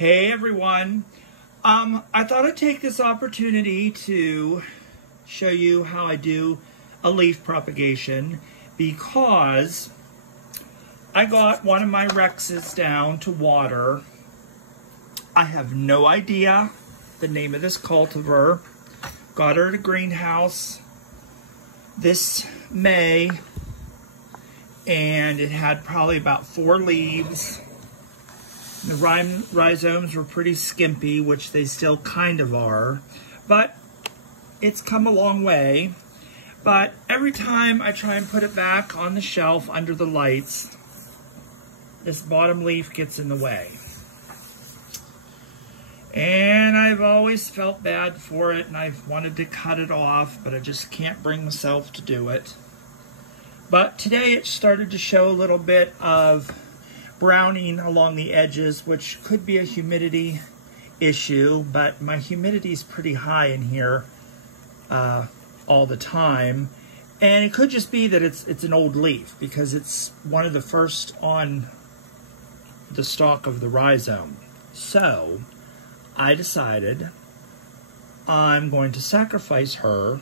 Hey everyone. I thought I'd take this opportunity to show you how I do a leaf propagation because I got one of my Rexes down to water. I have no idea the name of this cultivar. Got her at a greenhouse this May, and it had probably about 4 leaves. The rhizomes were pretty skimpy, which they still kind of are, but it's come a long way. But every time I try and put it back on the shelf under the lights, this bottom leaf gets in the way. And I've always felt bad for it, and I've wanted to cut it off, but I just can't bring myself to do it. But today it started to show a little bit of browning along the edges, which could be a humidity issue, but my humidity is pretty high in here all the time. And it could just be that it's an old leaf, because it's one of the first on the stalk of the rhizome. So I decided I'm going to sacrifice her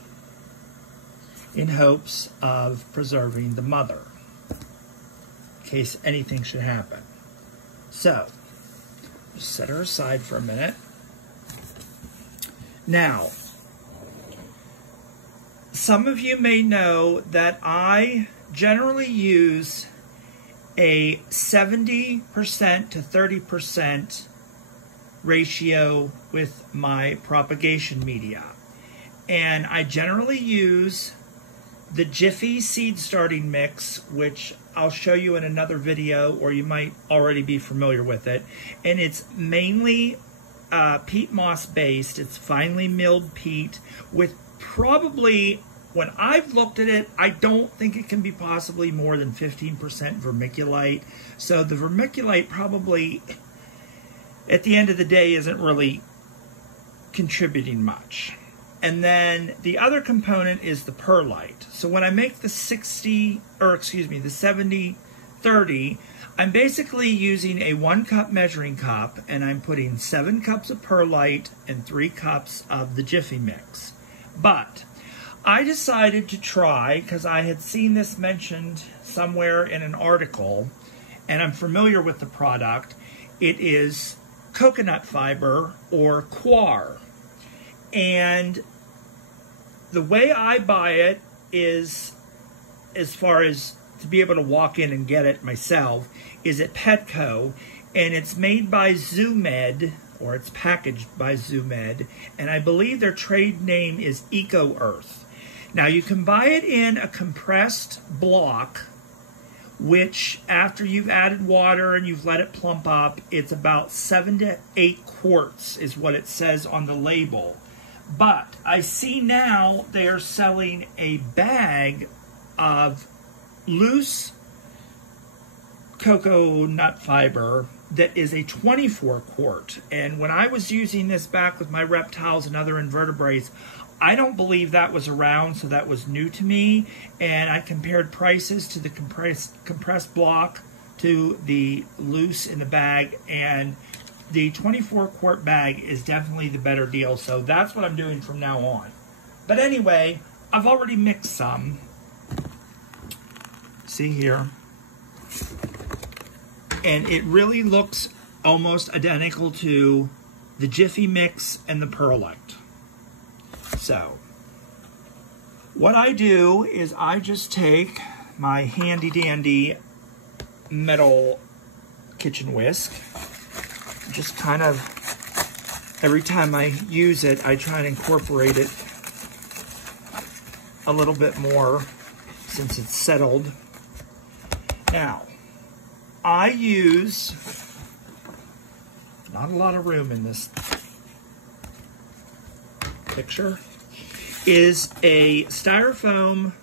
in hopes of preserving the mother, in case anything should happen. So just set her aside for a minute. Now, some of you may know that I generally use a 70% to 30% ratio with my propagation media. And I generally use the Jiffy seed starting mix, which I'll show you in another video, or you might already be familiar with it. And it's mainly peat moss based. It's finely milled peat with probably, when I've looked at it, I don't think it can be possibly more than 15% vermiculite. So the vermiculite probably, at the end of the day, isn't really contributing much. And then the other component is the perlite. So when I make the 70-30, I'm basically using a 1 cup measuring cup, and I'm putting 7 cups of perlite and 3 cups of the Jiffy mix. But I decided to try, because I had seen this mentioned somewhere in an article, and I'm familiar with the product. It is coconut fiber, or coir. And the way I buy it is, as far as to be able to walk in and get it myself, is at Petco, and it's made by ZooMed, or it's packaged by ZooMed, and I believe their trade name is Eco Earth. Now you can buy it in a compressed block, which after you've added water and you've let it plump up, it's about 7 to 8 quarts is what it says on the label. But I see now they are selling a bag of loose coconut fiber that is a 24 quart. And when I was using this back with my reptiles and other invertebrates, I don't believe that was around, so that was new to me. And I compared prices to the compressed block to the loose in the bag, and the 24 quart bag is definitely the better deal. So that's what I'm doing from now on. But anyway, I've already mixed some. See here. And it really looks almost identical to the Jiffy mix and the perlite. So what I do is I just take my handy dandy metal kitchen whisk. Just kind of, every time I use it, I try and incorporate it a little bit more since it's settled. Now, I use, not a lot of room in this picture, is a styrofoam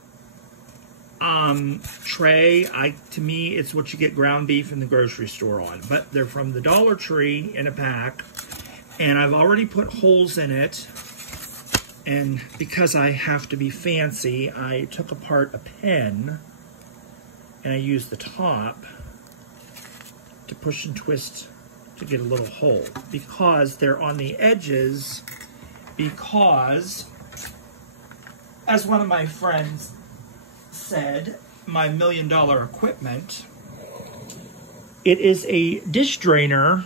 tray. To me, it's what you get ground beef in the grocery store on, but they're from the Dollar Tree in a pack, and I've already put holes in it. And because I have to be fancy, I took apart a pen and I used the top to push and twist to get a little hole because they're on the edges, because, as one of my friends said, my $1 million equipment, it is a dish drainer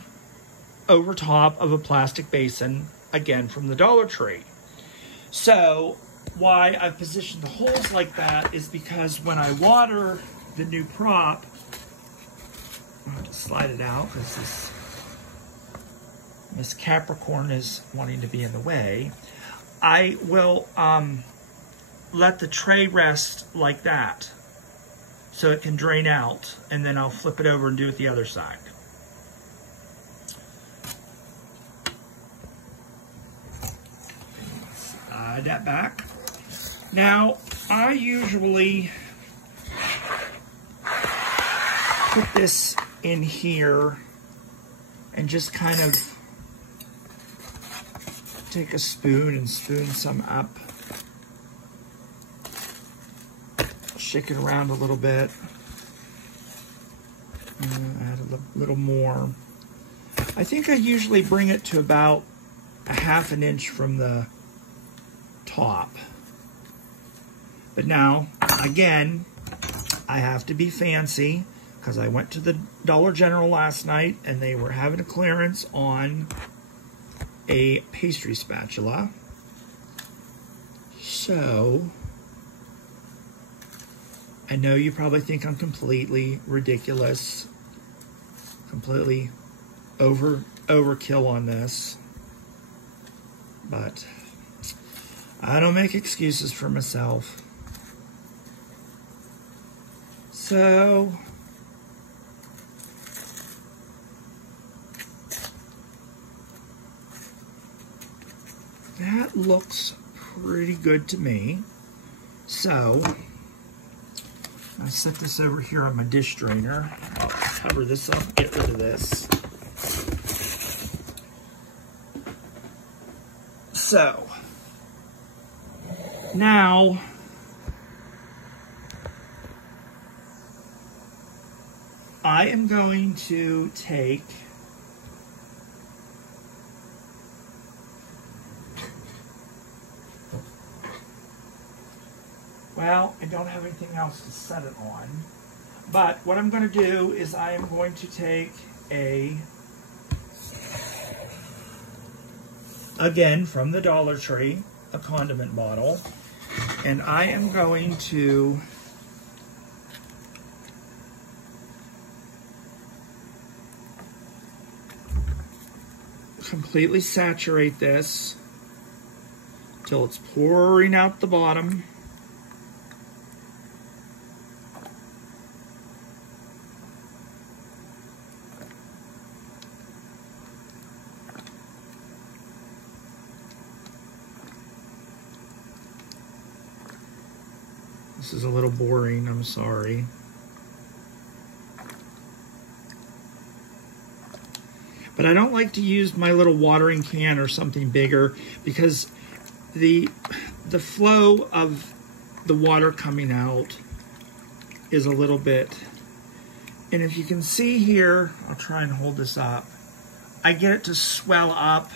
over top of a plastic basin, again from the Dollar Tree. So why I've positioned the holes like that is because when I water the new prop, I'll have to slide it out because this Miss Capricorn is wanting to be in the way. I will let the tray rest like that so it can drain out, and then I'll flip it over and do it the other side. Slide that back. Now, I usually put this in here and just kind of take a spoon and spoon some up. Shake it around a little bit. Add a little more. I think I usually bring it to about a ½ inch from the top. But now, again, I have to be fancy because I went to the Dollar General last night and they were having a clearance on a pastry spatula. So, I know you probably think I'm completely ridiculous, completely overkill on this, but I don't make excuses for myself. So, that looks pretty good to me. So, I'll set this over here on my dish drainer. I'll cover this up, get rid of this. So, now, I am going to take well, I don't have anything else to set it on, but what I'm going to do is I am going to take again from the Dollar Tree, a condiment bottle, and I am going to completely saturate this till it's pouring out the bottom. This is a little boring, I'm sorry. But I don't like to use my little watering can or something bigger because the flow of the water coming out is a little bit, and if you can see here, I'll try and hold this up, I get it to swell up,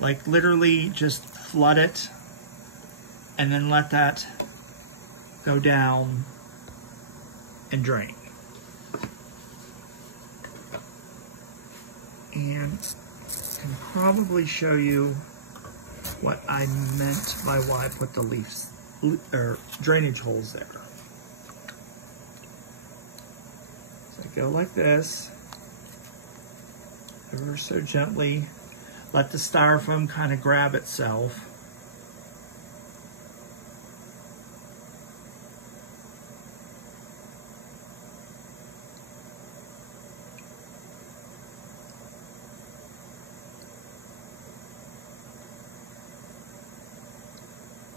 like literally just flood it and then let that go down and drain. And I can probably show you what I meant by why I put the leaves or drainage holes there. So I go like this, ever so gently, let the styrofoam kind of grab itself.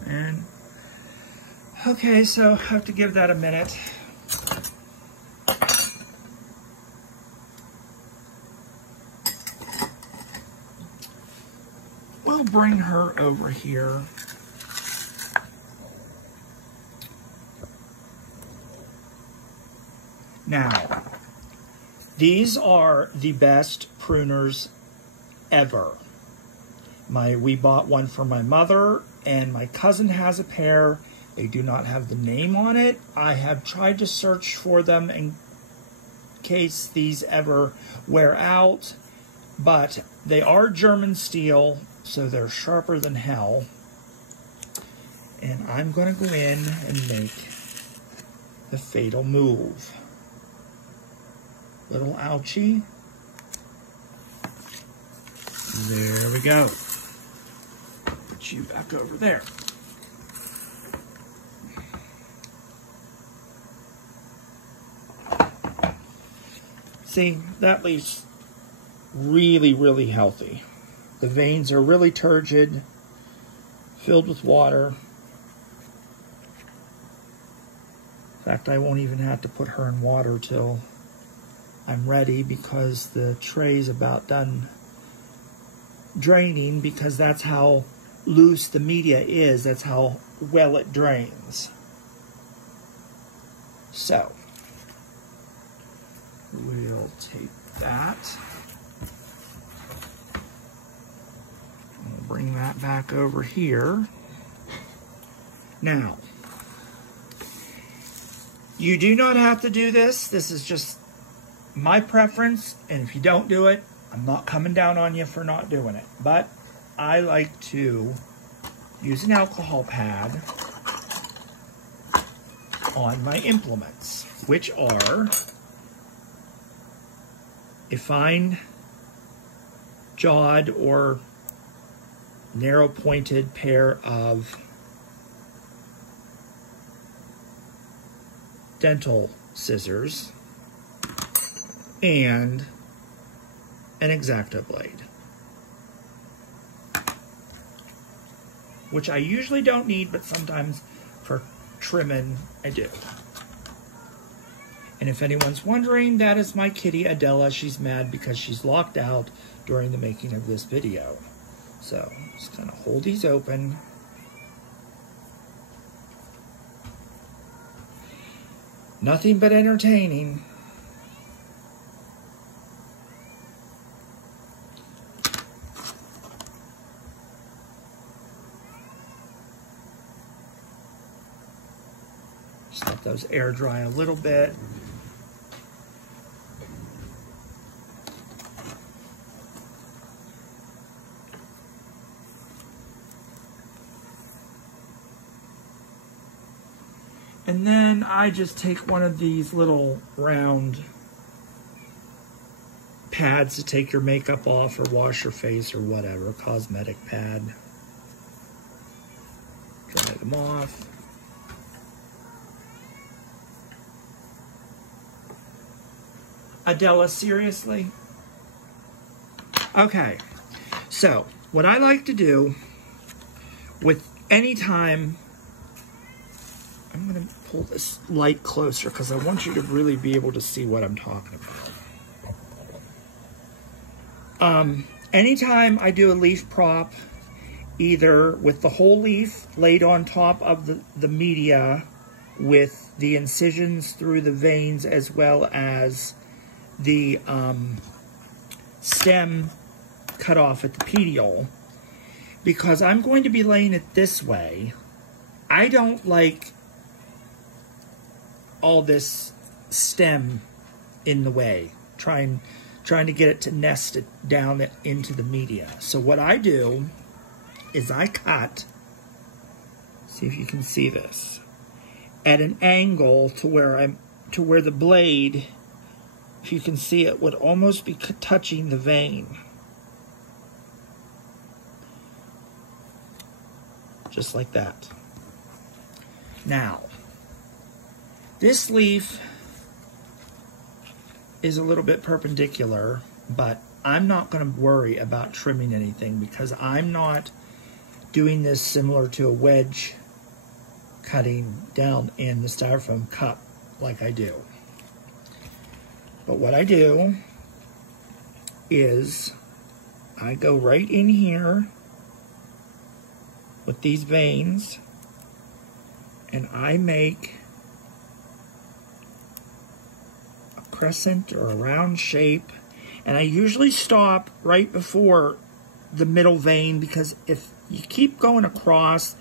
And okay, so I have to give that a minute. We'll bring her over here. Now, These are the best pruners ever. We bought one for my mother, and my cousin has a pair. They do not have the name on it. I have tried to search for them in case these ever wear out, but they are German steel, so they're sharper than hell. And I'm going to go in and make the fatal move. Little ouchie. There we go. Put you back over there. See, that leaves really, really healthy. The veins are really turgid, filled with water. In fact, I won't even have to put her in water till I'm ready, because the tray's about done draining, because that's how loose the media is. That's how well it drains. So, we'll take that. We'll bring that back over here. Now, you do not have to do this. This is just my preference, and if you don't do it, I'm not coming down on you for not doing it. But I like to use an alcohol pad on my implements, which are a fine jawed or narrow pointed pair of dental scissors and an X-Acto blade, which I usually don't need, but sometimes for trimming I do. And if anyone's wondering, that is my kitty Adela. She's mad because she's locked out during the making of this video. So just kind of hold these open. Nothing but entertaining. Just let those air dry a little bit. And then I just take one of these little round pads to take your makeup off or wash your face or whatever, cosmetic pad. Dry them off. Adela, seriously? Okay, so what I like to do with any time, I'm going to pull this light closer because I want you to really be able to see what I'm talking about. Anytime I do a leaf prop, either with the whole leaf laid on top of the media with the incisions through the veins as well as the stem cut off at the petiole, because I'm going to be laying it this way, I don't like all this stem in the way, trying to get it to nest it down into the media. So what I do is I cut, see if you can see this, at an angle to where the blade, if you can see it, would almost be touching the vein. Just like that. Now, this leaf is a little bit perpendicular, but I'm not going to worry about trimming anything because I'm not doing this similar to a wedge cutting down in the styrofoam cup like I do. But what I do is I go right in here with these veins and I make a crescent or a round shape. And I usually stop right before the middle vein, because if you keep going across,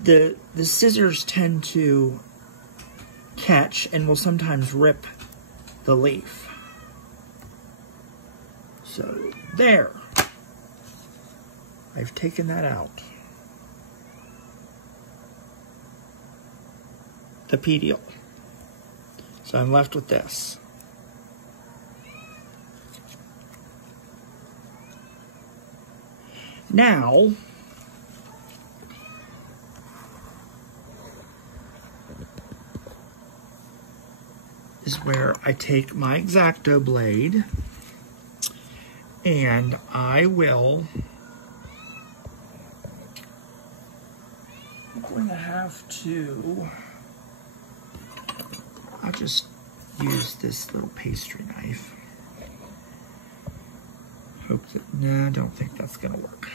the scissors tend to catch and will sometimes rip the leaf. So there, I've taken that out. The petiole. So I'm left with this. Now, is where I take my X-Acto blade and I'm going to have to, I'll just use this little pastry knife. Hope that, no, I don't think that's gonna work.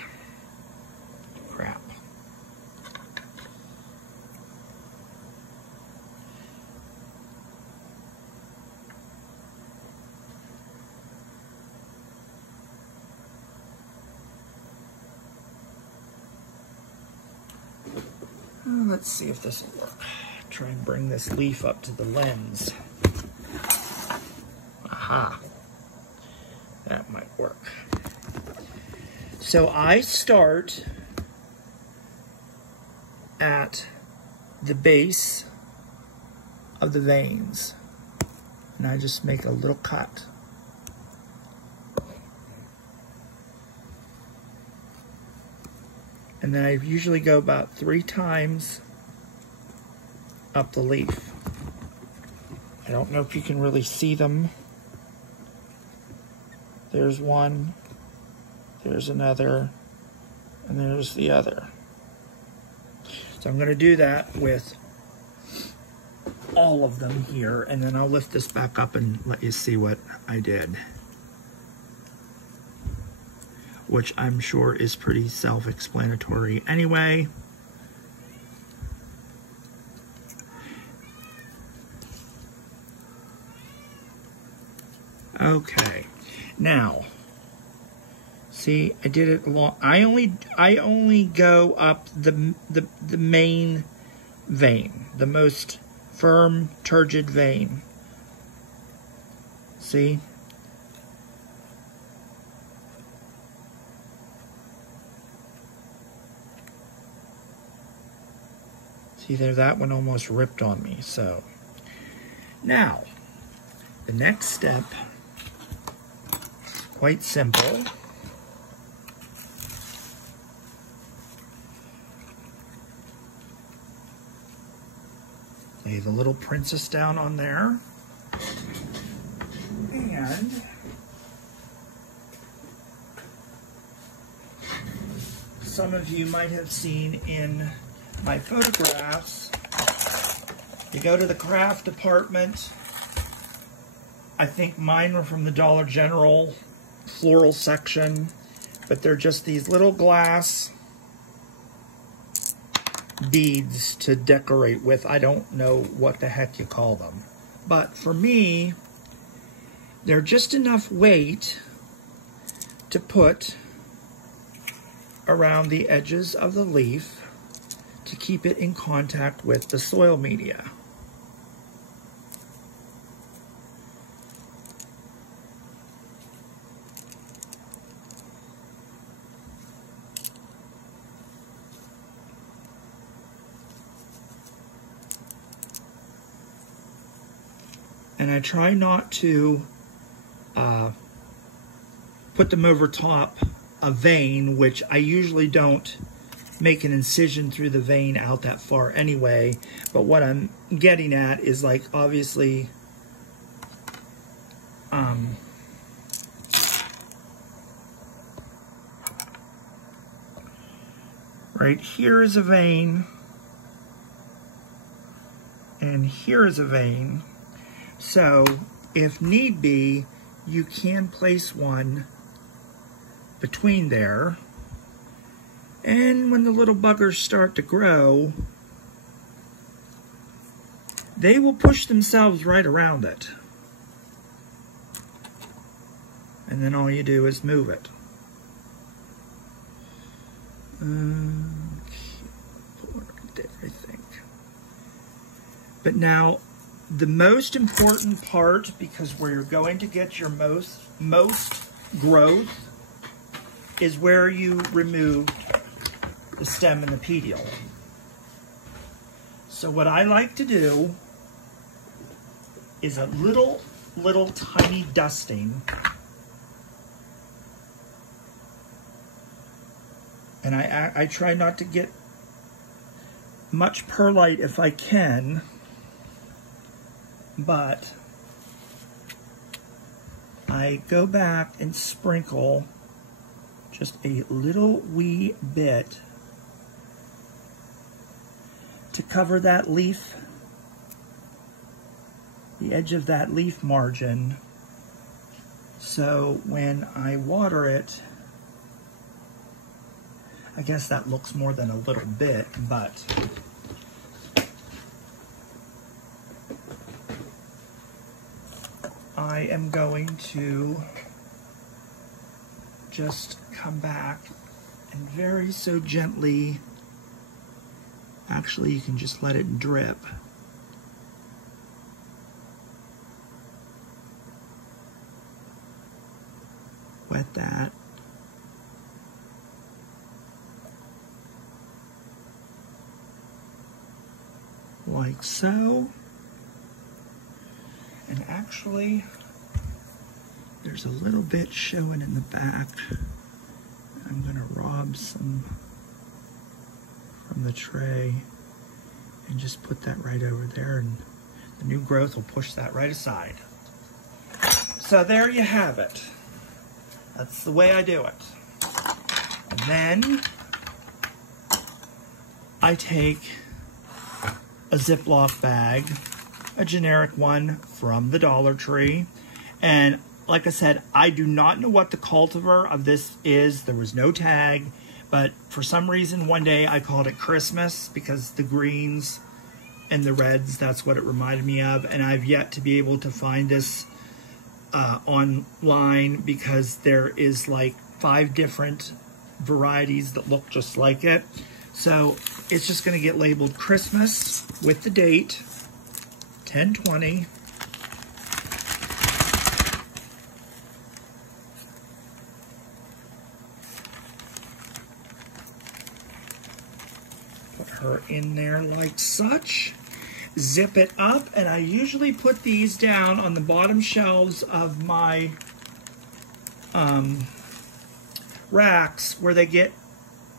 Crap. Let's see if this will work. Try and bring this leaf up to the lens. Aha. That might work. So I start at the base of the veins, and I just make a little cut. And then I usually go about 3 times up the leaf. I don't know if you can really see them. There's one, there's another, and there's the other. So I'm gonna do that with all of them here, and then I'll lift this back up and let you see what I did, which I'm sure is pretty self-explanatory anyway. Okay, now, see, I did it long. I only go up the main vein, the most firm, turgid vein. See? See there, that one almost ripped on me. So now, the next step, quite simple. Lay the little princess down on there. And some of you might have seen in my photographs, you go to the craft department. I think mine were from the Dollar General floral section, but they're just these little glass beads to decorate with. I don't know what the heck you call them, but for me, they're just enough weight to put around the edges of the leaf to keep it in contact with the soil media. And I try not to put them over top a vein, which I usually don't make an incision through the vein out that far anyway. But what I'm getting at is, like, obviously right here is a vein, and here is a vein. So if need be, you can place one between there. And when the little buggers start to grow, they will push themselves right around it. And then all you do is move it. Right there, I think. But now, the most important part, because where you're going to get your most growth, is where you remove the stem and the petiole. So what I like to do is a little tiny dusting. And I try not to get much perlite if I can, but I go back and sprinkle just a little wee bit to cover that leaf, the edge of that leaf margin, so when I water it, I guess that looks more than a little bit, but I am going to just come back and very so gently, actually you can just let it drip. Wet that. Like so. And actually, there's a little bit showing in the back. I'm gonna rob some from the tray and just put that right over there, and the new growth will push that right aside. So there you have it. That's the way I do it. And then I take a Ziploc bag, a generic one from the Dollar Tree, and like I said, I do not know what the cultivar of this is. There was no tag, but for some reason one day I called it Christmas because the greens and the reds, that's what it reminded me of, and I've yet to be able to find this online because there is like 5 different varieties that look just like it. So it's just going to get labeled Christmas with the date 10/20. Put her in there like such. Zip it up, and I usually put these down on the bottom shelves of my racks where they get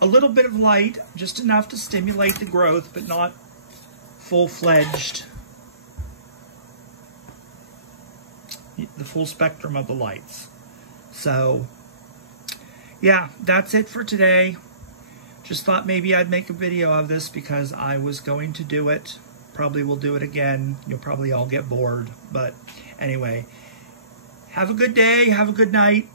a little bit of light, just enough to stimulate the growth, but not full-fledged, the full spectrum of the lights. So, yeah, that's it for today. Just thought maybe I'd make a video of this because I was going to do it. Probably will do it again. You'll probably all get bored. But anyway, have a good day. Have a good night.